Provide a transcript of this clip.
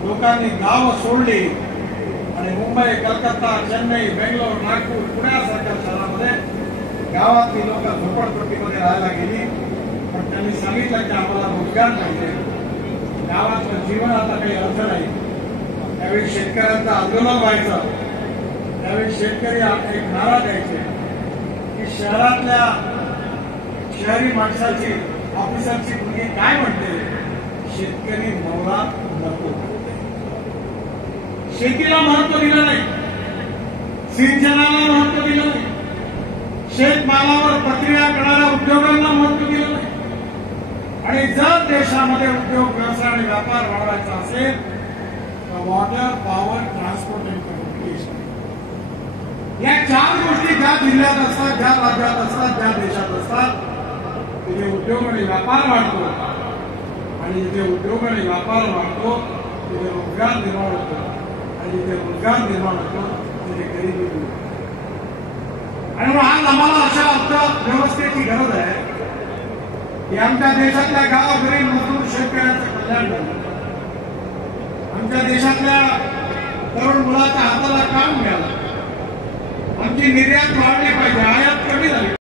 लोकांनी गाव सोडली आणि मुंबई, कलकत्ता, चेन्नई, बेंगलोर, नागपूर, पुण्यासारख्या शहरामध्ये गावातली लोक झोपडपट्टीमध्ये राहायला गेली. पण त्यांनी सांगितलं की आम्हाला रोजगार पाहिजे, गावातलं जीवन आता काही अर्थ नाही. त्यावेळी शेतकऱ्यांचं आंदोलन व्हायचं. त्यावेळी शेतकरी एक नारा द्यायचे की शहरी माणसाची, ऑफिसरची मुलगी काय म्हणते, शेतकरी नवरा नको. शेतीला महत्व दिलं नाही, सिंचनाला महत्व दिलं नाही, शेतमालावर प्रक्रिया करणाऱ्या उद्योगांना महत्व दिलं नाही. आणि जर देशामध्ये उद्योग, व्यवसाय आणि व्यापार वाढवायचा असेल तर water, power, transport and communication या 4 गोष्टी ज्या जिल्ह्यात असतात, ज्या राज्यात असतात, ज्या देशात असतात, तिथे उद्योग आणि व्यापार वाढतो. आणि जिथे उद्योग आणि व्यापार वाढतो तिथे रोजगार निर्माण होतो. आणि जिथे रोजगार निर्माण होतो तिथे गरिबी दूर होते. आणि आज आम्हाला अशा अर्थव्यवस्थेची गरज आहे की आमच्या देशातल्या गाव, गरीब, मजदूर, शेतकऱ्यांचं कल्याण झालं. आमच्या देशातल्या तरुण मुलाच्या हाताला काम मिळालं. आमची निर्यात वाढली पाहिजे, आयात कमी झाली.